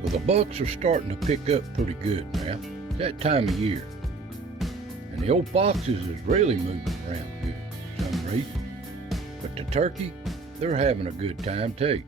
Well, the bucks are starting to pick up pretty good now. It's that time of year. And the old foxes is really moving around good for some reason. But the turkey, they're having a good time too.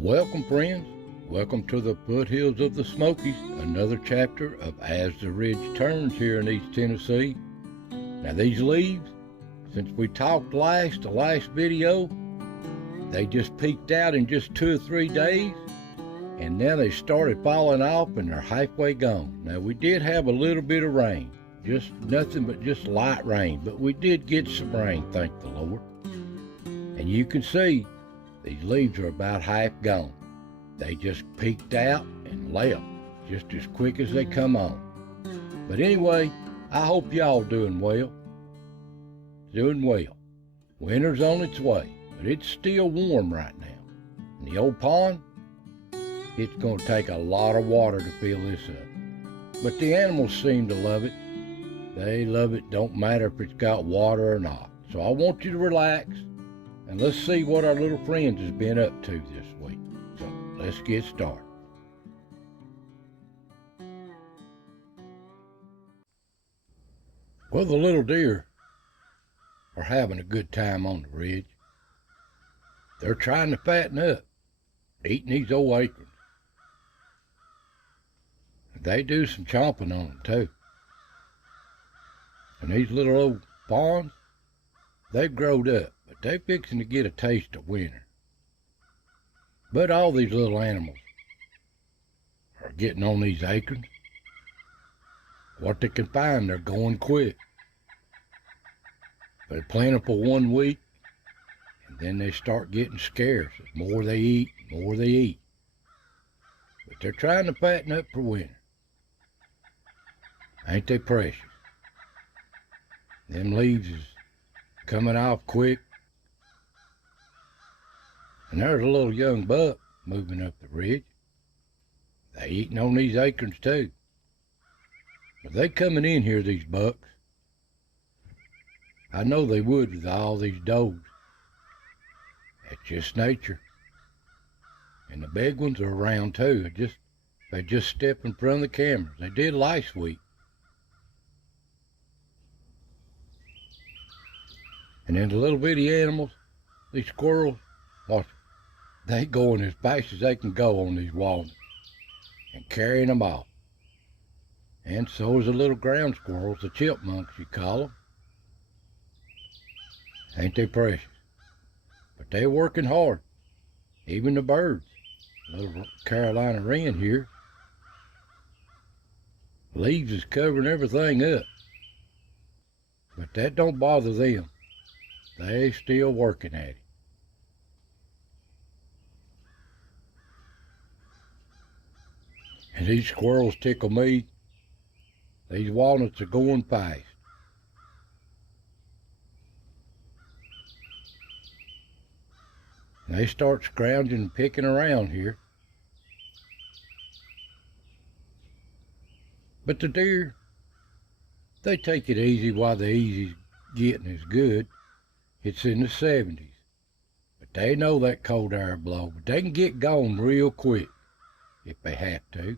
Welcome, friends. Welcome to the foothills of the Smokies, another chapter of As the Ridge Turns here in East Tennessee. Now these leaves, since we talked the last video, they just peaked out in just 2 or 3 days, and now they started falling off and they're halfway gone. Now we did have a little bit of rain, just nothing but just light rain, but we did get some rain, thank the Lord. And you can see these leaves are about half gone. They just peaked out and left just as quick as they come on. But anyway, I hope y'all doing well. Doing well. Winter's on its way, but it's still warm right now. And the old pond, it's going to take a lot of water to fill this up. But the animals seem to love it. They love it, don't matter if it's got water or not. So I want you to relax, and let's see what our little friends has been up to this week. So let's get started. Well, the little deer are having a good time on the ridge. They're trying to fatten up, eating these old acorns. They do some chomping on them too. And these little old fawns, they've growed up, but they're fixing to get a taste of winter. But all these little animals are getting on these acorns. What they can find, they're going quick. They're plentiful 1 week, and then they start getting scarce. The more they eat, the more they eat. But they're trying to fatten up for winter. Ain't they precious? Them leaves is coming off quick. And there's a little young buck moving up the ridge. They eating on these acorns too. But they coming in here, these bucks. I know they would with all these does. That's just nature. And the big ones are around too. They just step in front of the cameras. They did last week. And then the little bitty animals, these squirrels, they going as fast as they can go on these walnuts and carrying them off. And so is the little ground squirrels, the chipmunks you call them. Ain't they precious? But they're working hard. Even the birds. Little Carolina wren here. Leaves is covering everything up. But that don't bother them. They still working at it. And these squirrels tickle me. These walnuts are going fast. And they start scrounging and picking around here. But the deer, they take it easy while the easy's getting is good. It's in the 70s. But they know that cold air blow. But they can get gone real quick if they have to.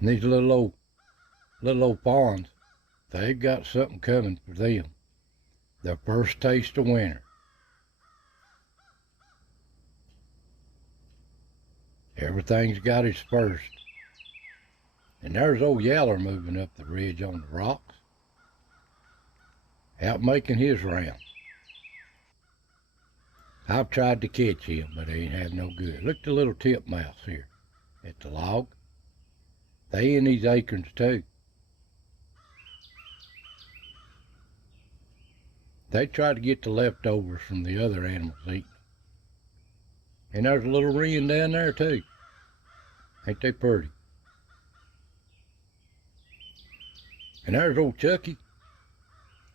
And these little old fawns, they've got something coming for them. Their first taste of winter. Everything's got its first. And there's old Yeller moving up the ridge on the rocks. Out making his rounds. I've tried to catch him, but they ain't had no good. Look at the little titmouse here at the log. They in these acorns too. They try to get the leftovers from the other animals eating. And there's a little wren down there too. Ain't they pretty? And there's old Chucky.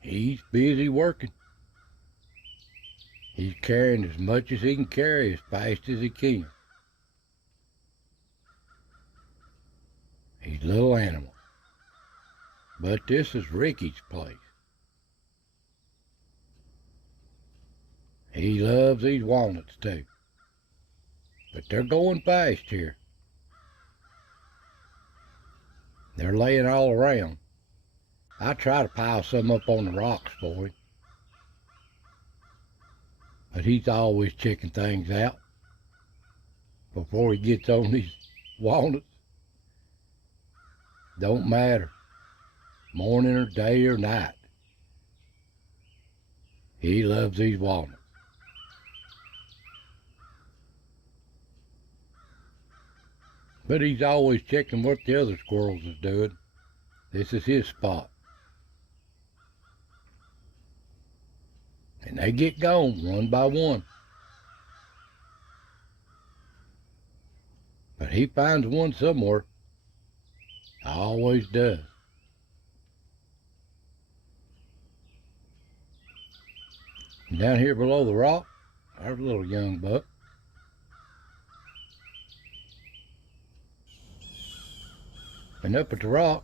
He's busy working. He's carrying as much as he can carry as fast as he can. He's a little animal. But this is Ricky's place. He loves these walnuts too. But they're going fast here. They're laying all around. I try to pile some up on the rocks for him. But he's always checking things out before he gets on these walnuts. Don't matter, morning or day or night. He loves these walnuts. But he's always checking what the other squirrels is doing. This is his spot. And they get gone one by one. But he finds one somewhere. Always does. And down here below the rock, there's a little young buck. And up at the rock,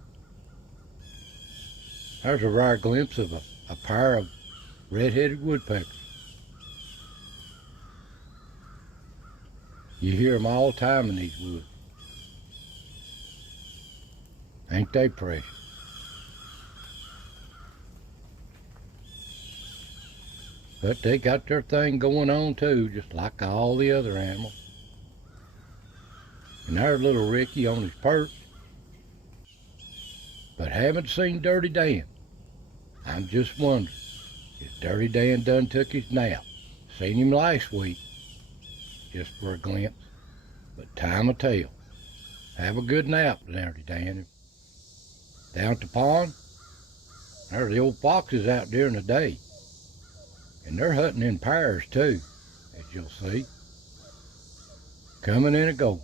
there's a rare glimpse of a pair of red-headed woodpeckers. You hear them all the time in these woods. Ain't they precious? But they got their thing going on too, just like all the other animals. And there's little Ricky on his perch. But haven't seen Dirty Dan. I'm just wondering if Dirty Dan done took his nap. Seen him last week, just for a glimpse, but time will tell. Have a good nap, Dirty Dan. Down at the pond, there's the old foxes out during the day. And they're hunting in pairs too, as you'll see. Coming in a go.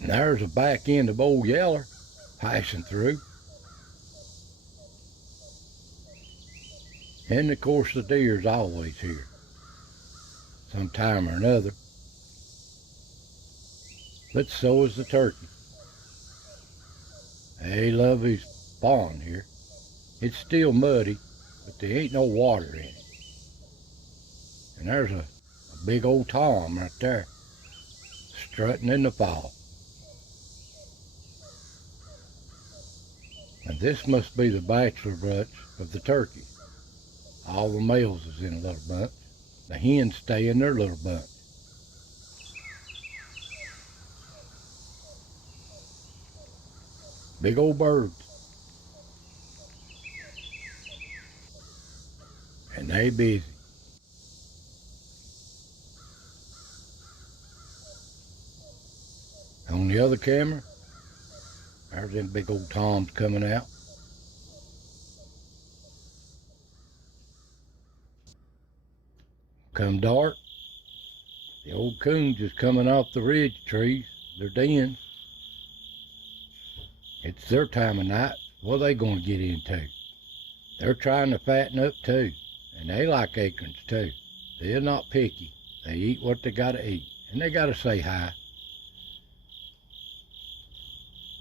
And there's the back end of Old Yeller passing through. And of course the deer's always here, sometime or another. But so is the turkey. They love his pond here. It's still muddy, but there ain't no water in it. And there's a big old tom right there, strutting in the fall. And this must be the bachelor bunch of the turkey. All the males is in a little bunch. The hens stay in their little bunch. Big old birds. And they busy. On the other camera, there's them big old toms coming out. Come dark, the old coons is coming off the ridge trees, their dens. It's their time of night. What are they going to get into? They're trying to fatten up too, and they like acorns too. They're not picky. They eat what they got to eat, and they got to say hi.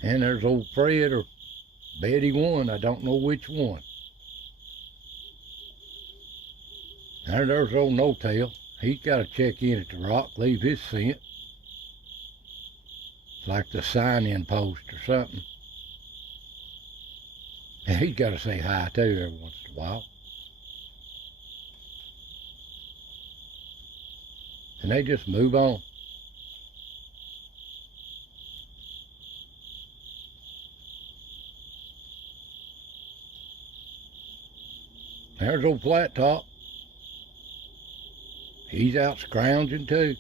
And there's old Fred or Betty one, I don't know which one. There's old No-Tail. He's got to check in at the rock, leave his scent. It's like the sign-in post or something. And he's got to say hi too every once in a while. And they just move on. There's old Flat Top. He's out scrounging too.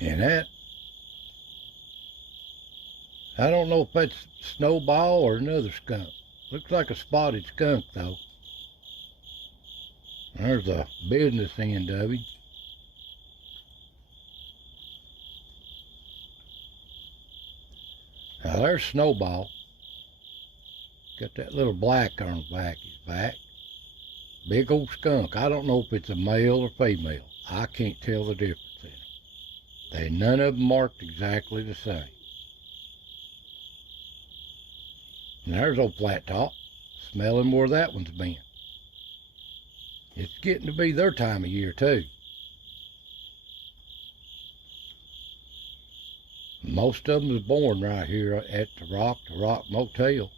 And that, I don't know if that's Snowball or another skunk. Looks like a spotted skunk though. There's the business end of him. Now there's Snowball. Got that little black on the back of his back. Big old skunk. I don't know if it's a male or female. I can't tell the difference in them. They none of them marked exactly the same. And there's old Flat Top, smelling where that one's been. It's getting to be their time of year too. Most of them was born right here at the Rock Motel.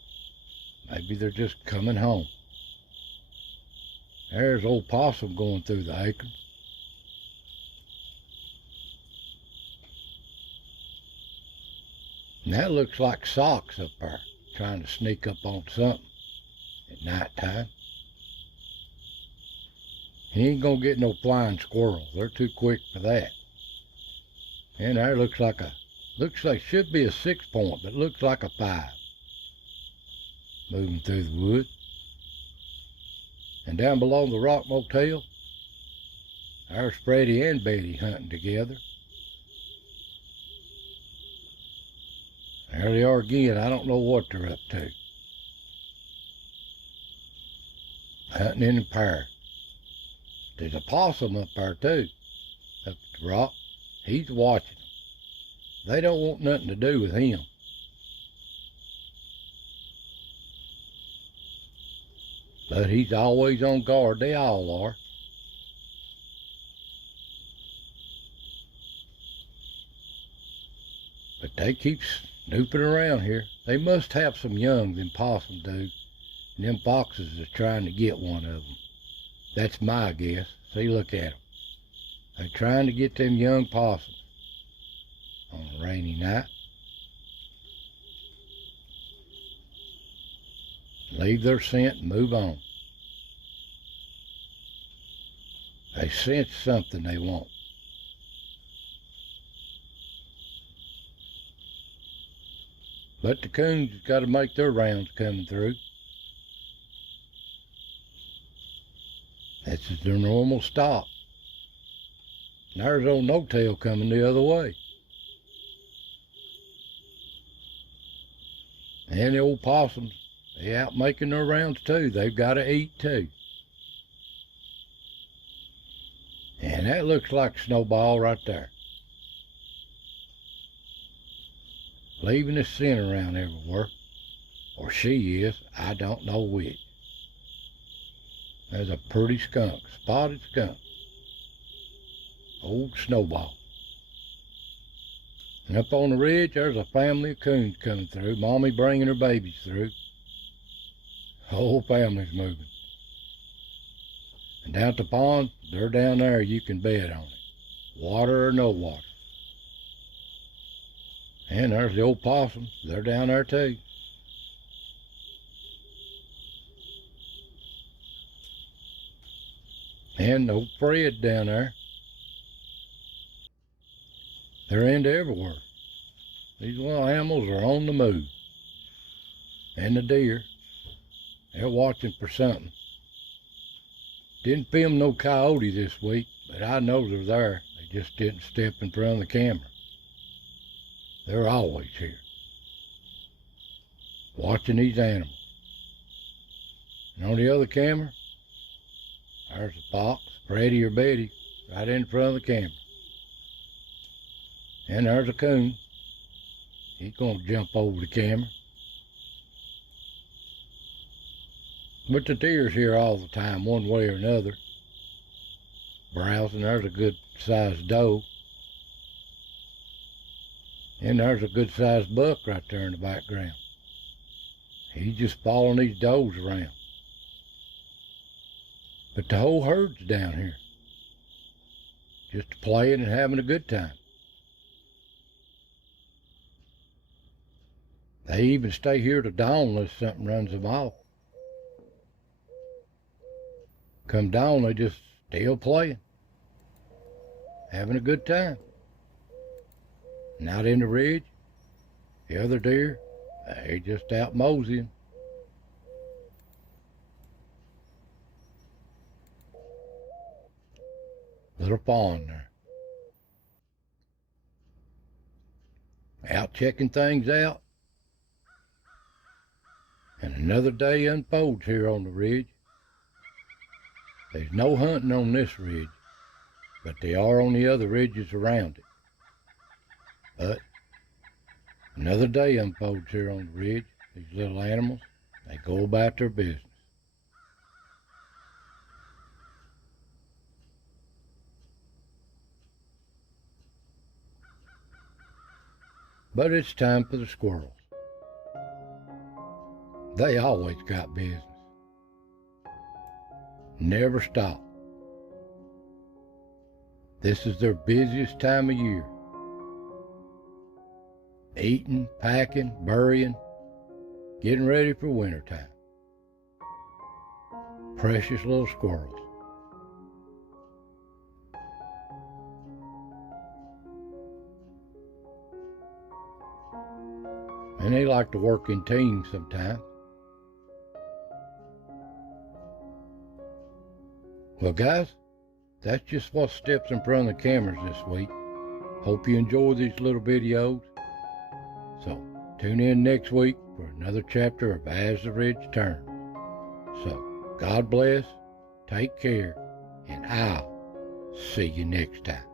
Maybe they're just coming home. There's old Possum going through the acorns. And that looks like Socks up there, trying to sneak up on something at night time. He ain't gonna get no flying squirrels. They're too quick for that. And there looks like should be a 6 point, but looks like a 5. Moving through the woods. And down below the Rock Motel, there's Freddie and Betty hunting together. There they are again. I don't know what they're up to. Hunting in a pair. There's a possum up there too, up at the rock. He's watching them. They don't want nothing to do with him. But he's always on guard. They all are. But they keep snooping around here. They must have some young, them possums do. And them foxes are trying to get one of them. That's my guess. See, look at them. They're trying to get them young possums on a rainy night. Leave their scent and move on. They sense something they want. But the coons got to make their rounds coming through. That's their normal stop. And there's old No-Tail coming the other way. And the old possums, they out making their rounds too. They've got to eat too. And that looks like Snowball right there. Leaving his scent around everywhere. Or she is, I don't know which. There's a pretty skunk, spotted skunk. Old Snowball. And up on the ridge, there's a family of coons coming through. Mommy bringing her babies through. The whole family's moving. And down at the pond, they're down there, you can bet on it. Water or no water. And there's the old possums. They're down there too. And old Fred down there. They're into everywhere. These little animals are on the move. And the deer. They're watching for something. Didn't film no coyote this week, but I know they're there. They just didn't step in front of the camera. They're always here. Watching these animals. And on the other camera, there's a fox, Freddie or Betty, right in front of the camera. And there's a coon. He's gonna jump over the camera. But the deer's here all the time, one way or another. Browsing. There's a good sized doe. And there's a good sized buck right there in the background. He's just following these does around. But the whole herd's down here. Just playing and having a good time. They even stay here to dawn unless something runs them off. Come dawn, they just still playing. Having a good time. And out in the ridge, the other deer, they just out moseying. Little pond there. Out checking things out. And another day unfolds here on the ridge. There's no hunting on this ridge, but they are on the other ridges around it. But another day unfolds here on the ridge. These little animals, they go about their business. But it's time for the squirrels. They always got business. Never stop. This is their busiest time of year. Eating, packing, burying, getting ready for wintertime. Precious little squirrels. And they like to work in teams sometimes. Well, guys, that's just what steps in front of the cameras this week. Hope you enjoy these little videos. So, tune in next week for another chapter of As the Ridge Turns. So, God bless, take care, and I'll see you next time.